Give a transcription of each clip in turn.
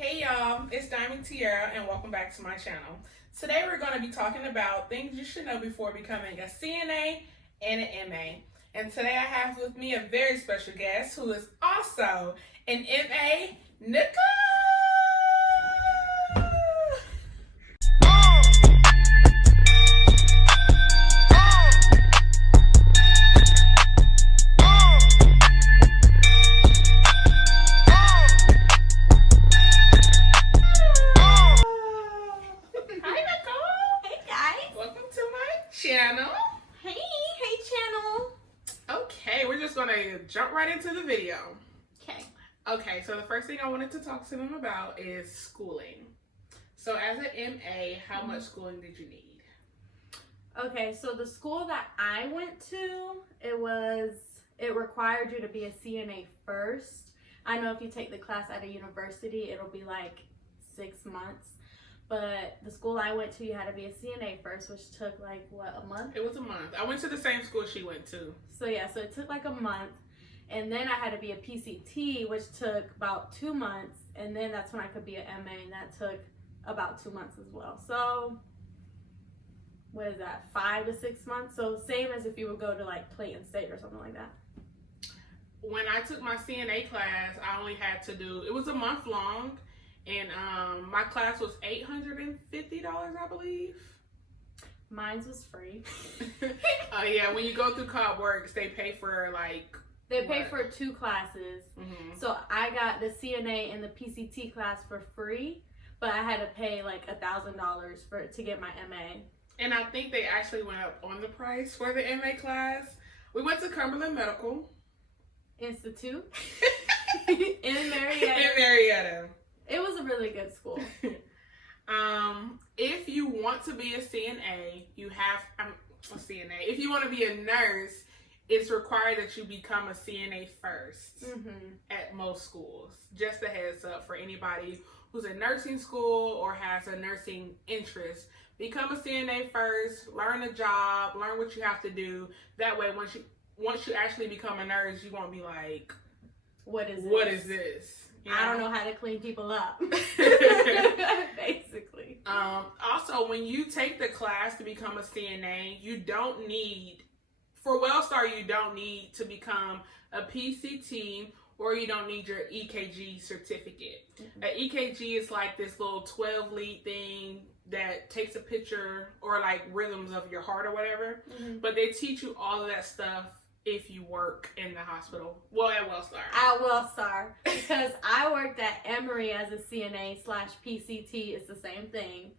Hey y'all, it's Diamond Tiara and welcome back to my channel. Today we're going to be talking about things you should know before becoming a CNA and an MA. And today I have with me a very special guest who is also an MA, Nicole! Channel. Hey channel. Okay, we're just gonna jump right into the video. Okay, so the first thing I wanted to talk to them about is schooling. So as an MA, how much schooling did you need? Okay, so the school that I went to, it required you to be a CNA first. I know if you take the class at a university, it'll be like 6 months. But the school I went to, you had to be a CNA first, which took like, what, a month? It was a month. I went to the same school she went to. So yeah, so it took like a month. And then I had to be a PCT, which took about 2 months. And then that's when I could be an MA, and that took about 2 months as well. So what is that, 5 to 6 months? So same as if you would go to like Clayton State or something like that. When I took my CNA class, I only had to do, it was a month long. And my class was $850, I believe. Mine's was free. Yeah, when you go through Cobb Works, they pay for like... They pay for 2 classes. Mm-hmm. So I got the CNA and the PCT class for free, but I had to pay like $1,000 to get my MA. And I think they actually went up on the price for the MA class. We went to Cumberland Medical Institute in Marietta. In Marietta. It was a really good school. If you want to be a CNA, you have a CNA. If you want to be a nurse, it's required that you become a CNA first at most schools. Just a heads up for anybody who's in nursing school or has a nursing interest. Become a CNA first, learn a job, learn what you have to do. That way, once you actually become a nurse, you won't be like, what is this? You know? I don't know how to clean people up. Basically. Also, when you take the class to become a CNA, you don't need, for Wellstar, you don't need to become a PCT or you don't need your EKG certificate. An EKG is like this little 12 lead thing that takes a picture or like rhythms of your heart or whatever. But they teach you all of that stuff if you work in the hospital. Well, at Wellstar. At Wellstar. Because I worked at Emory as a CNA/PCT. It's the same thing.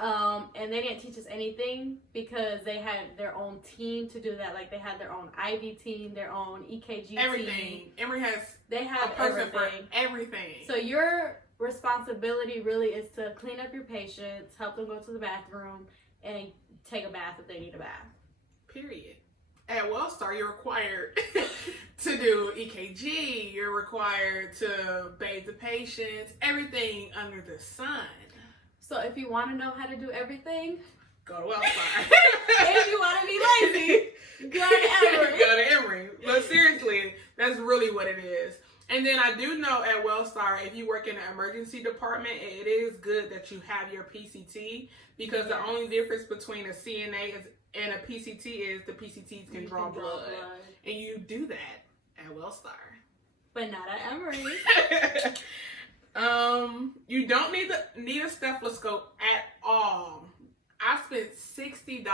And they didn't teach us anything because they had their own team to do that. Like they had their own IV team, their own EKG everything. team. Emory has they have a person everything. for everything. So your responsibility really is to clean up your patients, help them go to the bathroom, and take a bath if they need a bath. Period. At Wellstar, you're required to do EKG. You're required to bathe the patients. Everything under the sun. So if you want to know how to do everything, go to Wellstar. If you want to be lazy, go to Emory. Go to Emory. But seriously, that's really what it is. And then I do know at Wellstar, if you work in the emergency department, it is good that you have your PCT because the only difference between a CNA and a PCT is the PCTs can draw blood. And you do that at Wellstar. But not at Emory. You don't need a stethoscope at all. I spent $60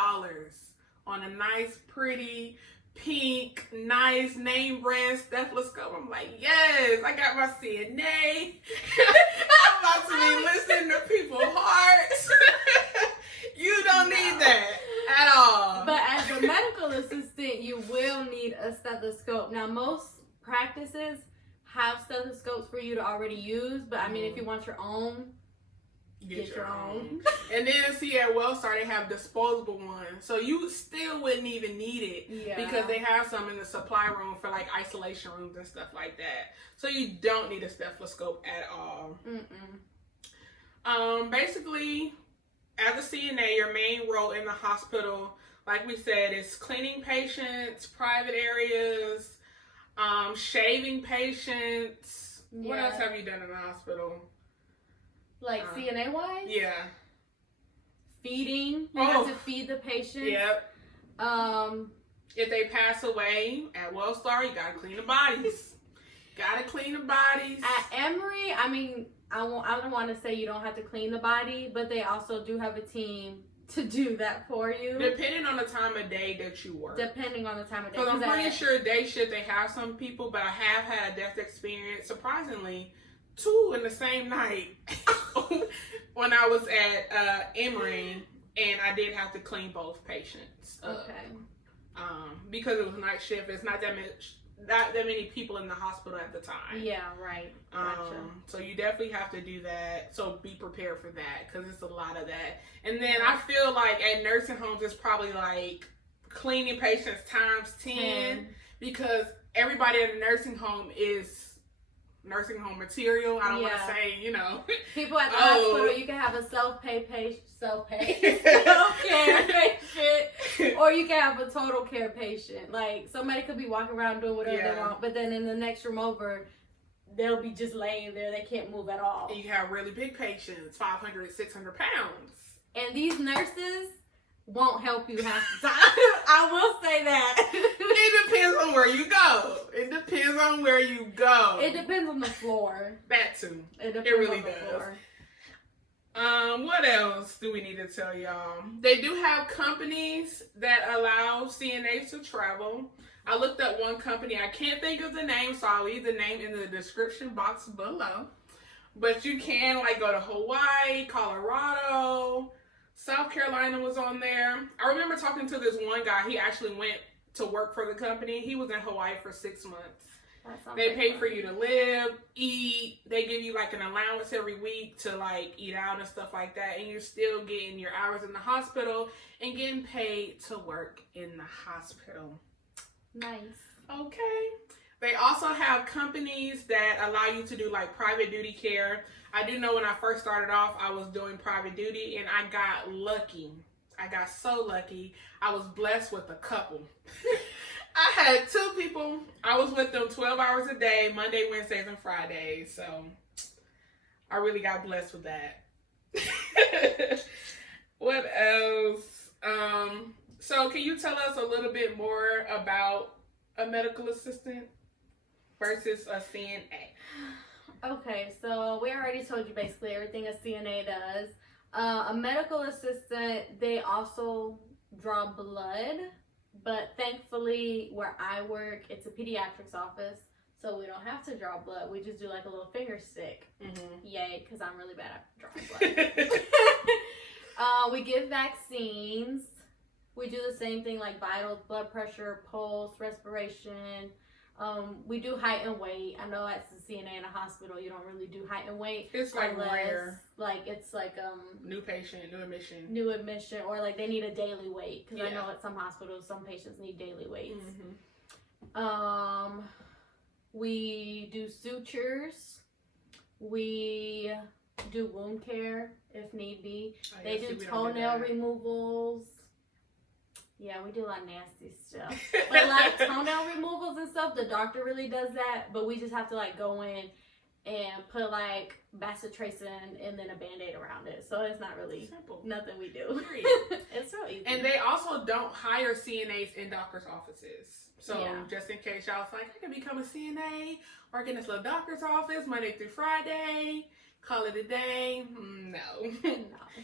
on a nice, pretty, pink, nice name brand stethoscope. I'm like, yes, I got my CNA. I'm about to be listening to people's hearts. You don't need that at all. But as a medical assistant, you will need a stethoscope. Now, most practices have stethoscopes for you to already use, but I mean, if you want your own, get your own. And then see at Wellstar, they have disposable ones. So you still wouldn't even need it because they have some in the supply room for like isolation rooms and stuff like that. So you don't need a stethoscope at all. Basically, as a CNA, your main role in the hospital, like we said, is cleaning patients, private areas, shaving patients. What else have you done in the hospital? Like CNA wise? Yeah. Feeding. You have to feed the patient. Yep. If they pass away at Wellstar, you gotta clean the bodies. Gotta clean the bodies. At Emory, I mean, I don't want to say you don't have to clean the body, but they also do have a team to do that for you. Depending on the time of day that you work. Depending on the time of day. Because I'm pretty sure day shift they have some people, but I have had a death experience, surprisingly, 2 in the same night when I was at Emory, and I did have to clean both patients. Okay. Because it was night shift, it's not that many people in the hospital at the time. Yeah, right. Gotcha. So you definitely have to do that. So be prepared for that because it's a lot of that. And then I feel like at nursing homes, it's probably like cleaning patients times 10 because everybody at a nursing home is nursing home material. I don't want to say, you know. People at the hospital, you can have a self-care patient, or you can have a total care patient. Like, somebody could be walking around doing whatever they want, but then in the next room over, they'll be just laying there. They can't move at all. And you have really big patients, 500, 600 pounds. And these nurses won't help you half the time. I will say that. It depends on where you go. It depends on where you go. It depends on the floor. That too. It really on the does. Floor. What else do we need to tell y'all? They do have companies that allow CNAs to travel. I looked up one company. I can't think of the name, so I'll leave the name in the description box below. But you can like go to Hawaii, Colorado, South Carolina was on there. I remember talking to this one guy. He actually went to work for the company. He was in Hawaii for 6 months. They pay for you to live, eat. They give you like an allowance every week to like eat out and stuff like that. And you're still getting your hours in the hospital and getting paid to work in the hospital. Nice. Okay. They also have companies that allow you to do like private duty care. I do know when I first started off, I was doing private duty and I got lucky. I got so lucky. I was blessed with a couple. I had 2 people. I was with them 12 hours a day, Monday, Wednesdays, and Fridays. So I really got blessed with that. What else? So can you tell us a little bit more about a medical assistant versus a CNA? Okay, so we already told you basically everything a CNA does. A medical assistant, they also draw blood, but thankfully where I work, it's a pediatrics office, so we don't have to draw blood. We just do like a little finger stick. Yay, because I'm really bad at drawing blood. We give vaccines. We do the same thing like vitals, blood pressure, pulse, respiration. We do height and weight. I know as a CNA in a hospital, you don't really do height and weight. It's like rare. Like it's like new patient, new admission, or like they need a daily weight because I know at some hospitals, some patients need daily weights. We do sutures. We do wound care if need be. They do toenail removals. Yeah, we do a lot of nasty stuff. But like toenail removals and stuff, the doctor really does that. But we just have to like go in and put like bacitracin and then a Band-Aid around it. So it's not really nothing we do. It's so easy. And they also don't hire CNAs in doctor's offices. So just in case y'all was like, I can become a CNA, work in this little doctor's office Monday through Friday, call it a day. No.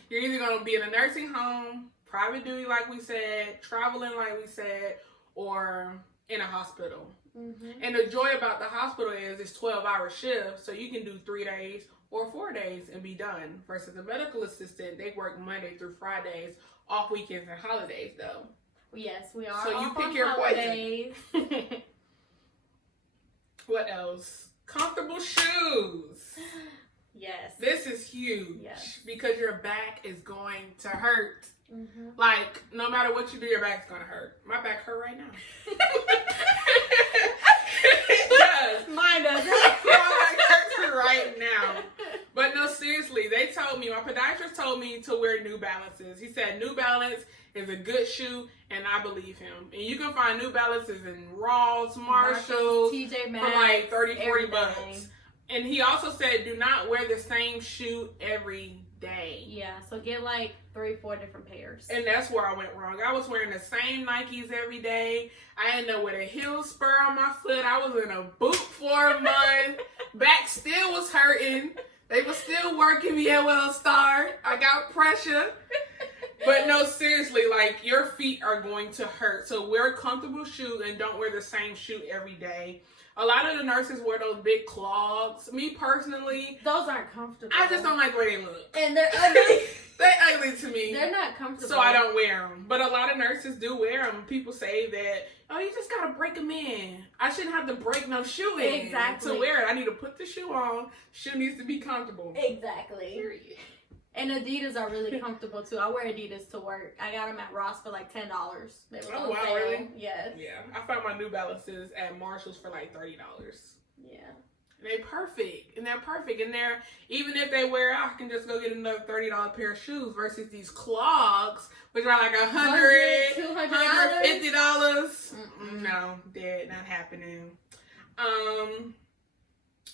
You're either going to be in a nursing home, private duty like we said, traveling like we said, or in a hospital. And the joy about the hospital is it's 12-hour shifts, so you can do 3 days or 4 days and be done. Versus a medical assistant, they work Monday through Fridays, off weekends and holidays though. Yes, we are. So you pick your poison. What else? Comfortable shoes. Yes. This is huge because your back is going to hurt. Like, no matter what you do, your back's going to hurt. My back hurt right now. It does. Mine does. My back hurts right now. But no, seriously, they told me, my podiatrist told me to wear New Balances. He said New Balance is a good shoe, and I believe him. And you can find New Balances in Ross, Marshalls, TJ Maxx, for like 30, 40 bucks. And he also said, do not wear the same shoe every day. Yeah, so get like 3-4 different pairs. And that's where I went wrong. I was wearing the same Nikes every day. I ended up with a heel spur on my foot. I was in a boot for a month. Back still was hurting. They were still working me at Wellstar. I got pressure. But no, seriously, like, your feet are going to hurt. So wear comfortable shoes and don't wear the same shoe every day. A lot of the nurses wear those big clogs. Me personally, those aren't comfortable. I just don't like the way they look. And they're ugly. They're ugly to me. They're not comfortable. So I don't wear them. But a lot of nurses do wear them. People say that, oh, you just gotta break them in. I shouldn't have to break no shoe in Exactly. to wear it. I need to put the shoe on. Shoe needs to be comfortable. Exactly. Period. And Adidas are really comfortable too. I wear Adidas to work. I got them at Ross for like $10. They were Oh, wow, really? Yes. Yeah. I found my New Balances at Marshall's for like $30. Yeah. They're perfect. And they're perfect. And they're, even if they wear out, I can just go get another $30 pair of shoes versus these clogs, which are like $100, $150. No, dead, not happening.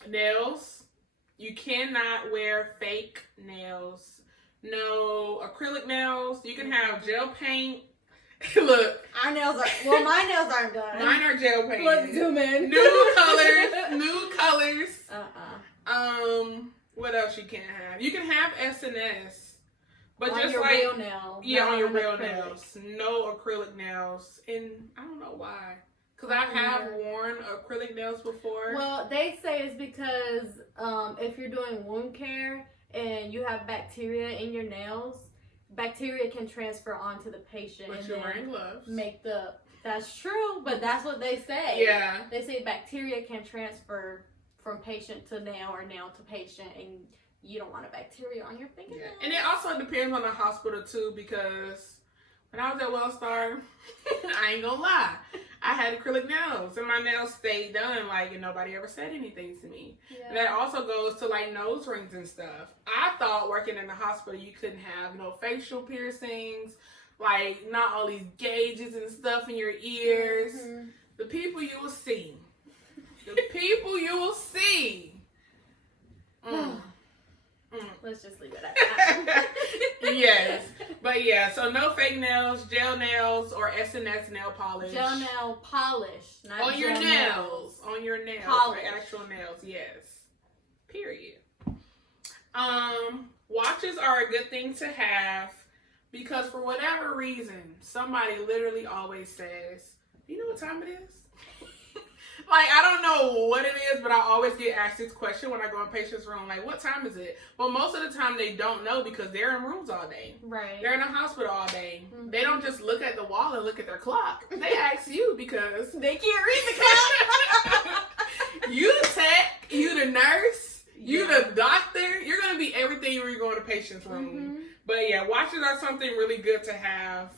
Nails. You cannot wear fake nails. No acrylic nails. You can have gel paint. Look. Our nails are, well, my nails aren't done. Mine are gel paint. Let's zoom in. New colors. New colors. What else you can't have? You can have S&S. But on just your like, real nail. yeah, on your real acrylic. nails. No acrylic nails. And I don't know why. Because I have worn acrylic nails before. Well, they say it's because if you're doing wound care and you have bacteria in your nails, bacteria can transfer onto the patient. But and you're then wearing gloves. That's true, but that's what they say. Yeah. They say bacteria can transfer from patient to nail or nail to patient, and you don't want a bacteria on your fingernail. Yeah. And it also depends on the hospital too, because when I was at Wellstar, I ain't gonna lie, I had acrylic nails and my nails stayed done, like, and nobody ever said anything to me. Yeah. And that also goes to like nose rings and stuff. I thought working in the hospital you couldn't have no facial piercings, like not all these gauges and stuff in your ears. Mm-hmm. The people you will see. The people you will see. Let's just leave it at that. Yes. But yeah, so no fake nails, gel nails, or S&S nail polish. Gel nail polish, not on your gel nails. On your nails. Polish. For actual nails, yes. Period. Watches are a good thing to have because for whatever reason, somebody literally always says, you know what time it is? Like, I don't know what it is, but I always get asked this question when I go in patient's room, like, what time is it? But most of the time they don't know because they're in rooms all day. Right. They're in a hospital all day. Mm-hmm. They don't just look at the wall and look at their clock. They ask you because They can't read the clock. you the tech, you the nurse, you the doctor. You're going to be everything when you go in a patient's room. Mm-hmm. But yeah, watches are something really good to have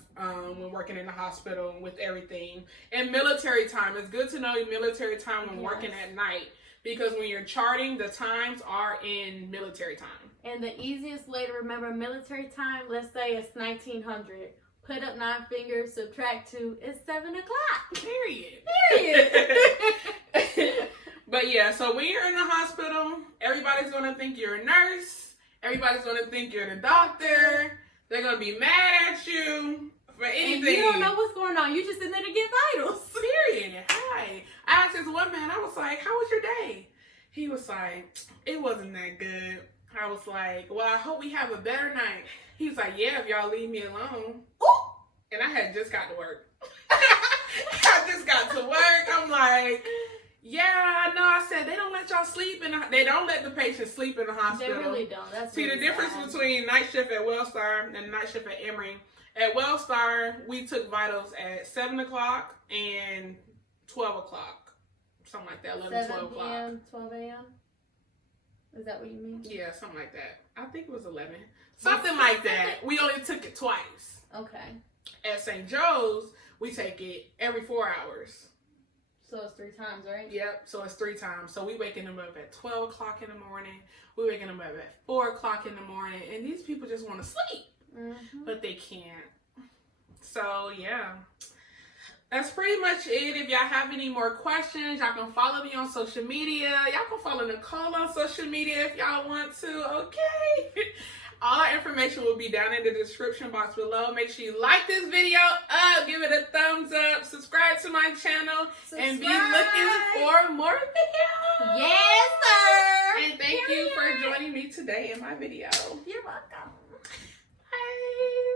when working in the hospital with everything. And military time. It's good to know your military time when working at night. Because when you're charting, the times are in military time. And the easiest way to remember military time, let's say it's 1900. Put up 9 fingers, subtract 2, it's 7 o'clock. Period. Period. But yeah, so when you're in the hospital, everybody's going to think you're a nurse. Everybody's going to think you're the doctor. They're going to be mad at you for anything. And you don't know what's going on. You just in there to get vitals. Period. Hi. I asked this one man, I was like, how was your day? He was like, it wasn't that good. I was like, well, I hope we have a better night. He was like, yeah, if y'all leave me alone. Ooh. And I had just got to work. I just got to work. I'm like, yeah, I know. I said, they don't let y'all sleep they don't let the patients sleep in the hospital. They really don't. That's See, really the difference sad. between night shift at Wellstar and night shift at Emory. At Wellstar, we took vitals at 7 o'clock and 12 o'clock. Something like that, 11, 12 o'clock. 7 p.m., 12 a.m.? Is that what you mean? Yeah, something like that. I think it was 11. Something like that. We only took it twice. Okay. At St. Joe's, we take it every 4 hours. So it's 3 times, right? Yep, so it's 3 times. So we waking them up at 12 o'clock in the morning. We waking them up at 4 o'clock in the morning. And these people just want to sleep. Mm-hmm. But they can't. So, yeah. That's pretty much it. If y'all have any more questions, y'all can follow me on social media. Y'all can follow Nicole on social media if y'all want to, okay? All our information will be down in the description box below. Make sure you like this video up, give it a thumbs up, subscribe to my channel, and be looking for more videos. Yes, sir. And thank you for joining me today in my video. You're welcome. Bye.